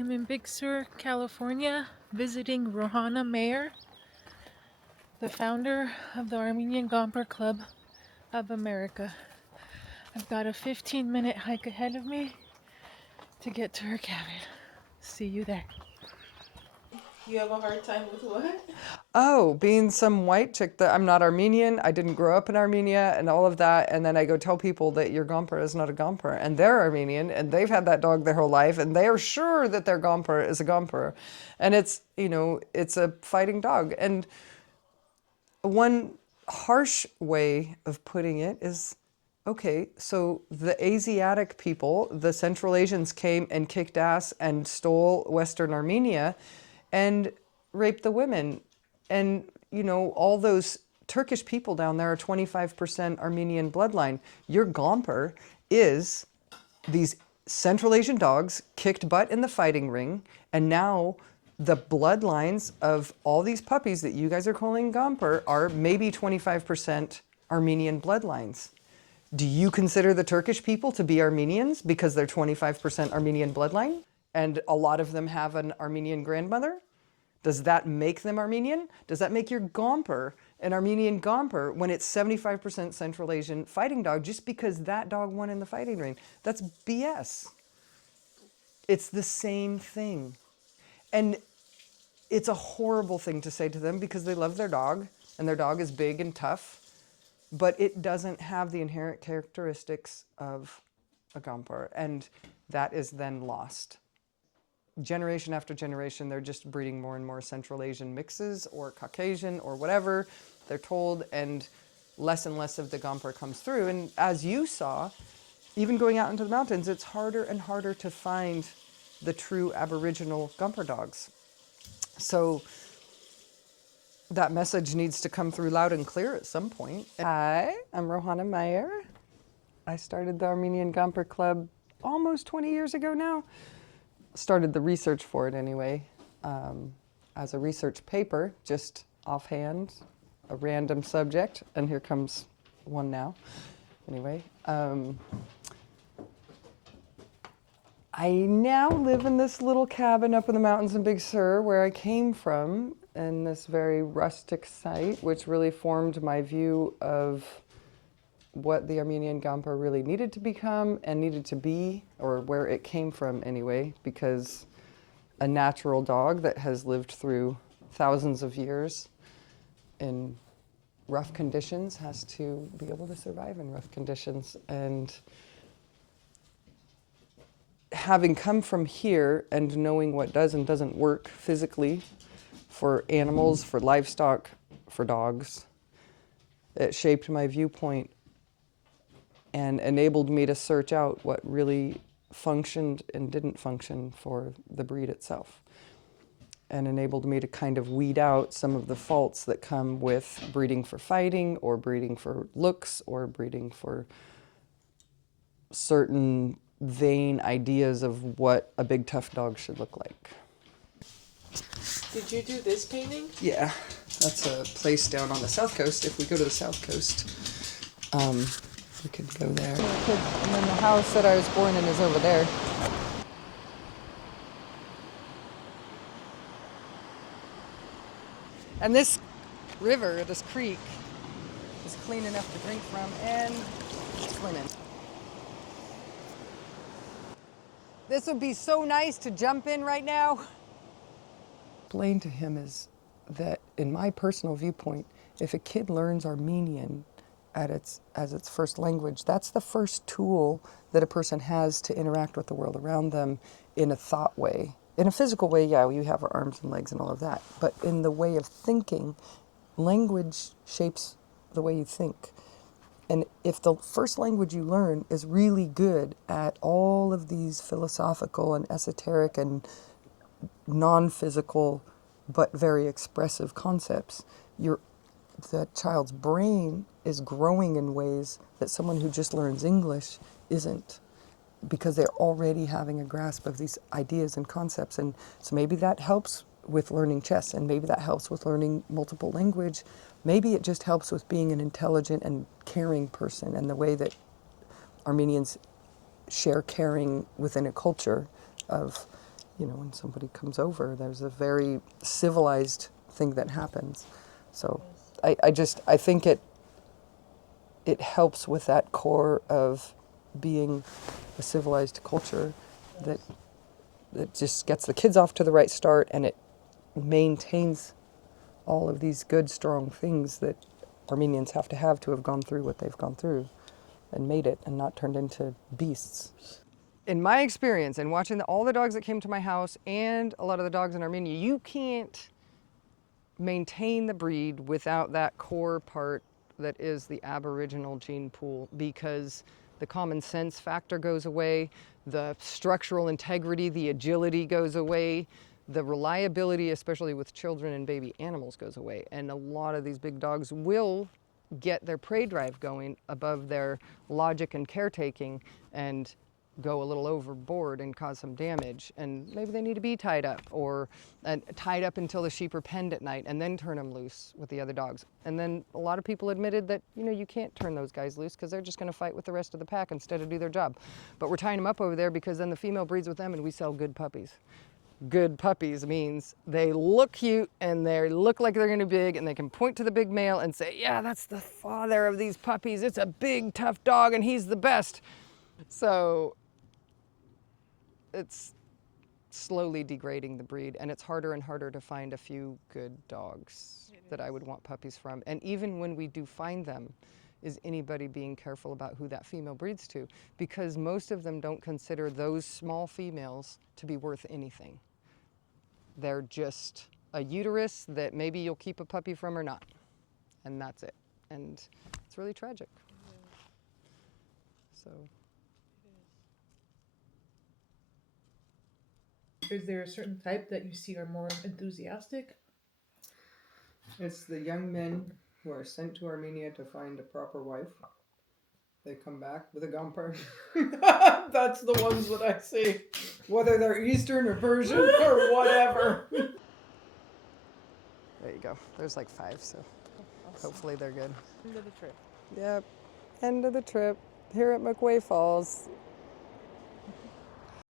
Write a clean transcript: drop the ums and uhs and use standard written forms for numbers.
I'm in Big Sur, California, visiting Rohana Mayer, the founder of the Armenian Gampr Club of America. I've got a 15-minute hike ahead of me to get to her cabin. See you there. You have a hard time with what? Oh, being some white chick that I'm not Armenian, I didn't grow up in Armenia and all of that. And then I go tell people that your Gampr is not a Gampr and they're Armenian and they've had that dog their whole life and they are sure that their Gampr is a Gampr. And it's, it's a fighting dog. And one harsh way of putting it is, okay, so the Asiatic people, the Central Asians came and kicked ass and stole Western Armenia and raped the women. And, all those Turkish people down there are 25% Armenian bloodline. Your Gampr is these Central Asian dogs kicked butt in the fighting ring, and now the bloodlines of all these puppies that you guys are calling Gampr are maybe 25% Armenian bloodlines. Do you consider the Turkish people to be Armenians because they're 25% Armenian bloodline? And a lot of them have an Armenian grandmother? Does that make them Armenian? Does that make your Gampr an Armenian Gampr when it's 75% Central Asian fighting dog just because that dog won in the fighting ring? That's BS. It's the same thing. And it's a horrible thing to say to them because they love their dog and their dog is big and tough, but it doesn't have the inherent characteristics of a Gampr, and that is then lost. Generation after generation, they're just breeding more and more Central Asian mixes or Caucasian or whatever they're told, and less of the Gampr comes through. And as you saw, even going out into the mountains, it's harder and harder to find the true Aboriginal Gampr dogs. So that message needs to come through loud and clear at some point. Hi, I'm Rohana Mayer. I started the Armenian Gampr Club almost 20 years ago now. Started the research for it anyway, as a research paper, just offhand, a random subject, and here comes one now. Anyway, I now live in this little cabin up in the mountains in Big Sur, where I came from, in this very rustic site, which really formed my view of what the Armenian Gampr really needed to become and needed to be, or where it came from anyway, because a natural dog that has lived through thousands of years in rough conditions has to be able to survive in rough conditions. And having come from here and knowing what does and doesn't work physically for animals, for livestock, for dogs, it shaped my viewpoint and enabled me to search out what really functioned and didn't function for the breed itself, and enabled me to kind of weed out some of the faults that come with breeding for fighting or breeding for looks or breeding for certain vain ideas of what a big tough dog should look like. Did you do this painting? Yeah, that's a place down on the south coast. If we go to the south coast, we could go there. And then the house that I was born in is over there. And this river, this creek, is clean enough to drink from and swim in. This would be so nice to jump in right now. Explain to him is that, in my personal viewpoint, if a kid learns Armenian as its first language, that's the first tool that a person has to interact with the world around them in a thought way. In a physical way, yeah, you have our arms and legs and all of that. But in the way of thinking, language shapes the way you think. And if the first language you learn is really good at all of these philosophical and esoteric and non-physical but very expressive concepts, the child's brain is growing in ways that someone who just learns English isn't, because they're already having a grasp of these ideas and concepts. And so maybe that helps with learning chess, and maybe that helps with learning multiple language. Maybe it just helps with being an intelligent and caring person, and the way that Armenians share caring within a culture of you know, when somebody comes over, there's a very civilized thing that happens. So I think it helps with that core of being a civilized culture that just gets the kids off to the right start, and it maintains all of these good, strong things that Armenians have to have gone through what they've gone through and made it and not turned into beasts. In my experience, and watching all the dogs that came to my house and a lot of the dogs in Armenia, you can't maintain the breed without that core part that is the Aboriginal gene pool, because the common sense factor goes away, the structural integrity, the agility goes away, the reliability, especially with children and baby animals, goes away. And a lot of these big dogs will get their prey drive going above their logic and caretaking and go a little overboard and cause some damage, and maybe they need to be tied up, or tied up until the sheep are penned at night and then turn them loose with the other dogs. And then a lot of people admitted that, you know, you can't turn those guys loose because they're just going to fight with the rest of the pack instead of do their job. But we're tying them up over there because then the female breeds with them and we sell good puppies. Good puppies means they look cute and they look like they're going to be big, and they can point to the big male and say, yeah, that's the father of these puppies. It's a big, tough dog and he's the best. So it's slowly degrading the breed, and it's harder and harder to find a few good dogs that I would want puppies from. And even when we do find them, is anybody being careful about who that female breeds to? Because most of them don't consider those small females to be worth anything. They're just a uterus that maybe you'll keep a puppy from or not, and that's it. And it's really tragic. So. Is there a certain type that you see are more enthusiastic? It's the young men who are sent to Armenia to find a proper wife. They come back with a Gampr. That's the ones that I see. Whether they're Eastern or Persian or whatever. There you go. There's like 5, so awesome. Hopefully they're good. End of the trip. Yep. End of the trip. Here at McWay Falls.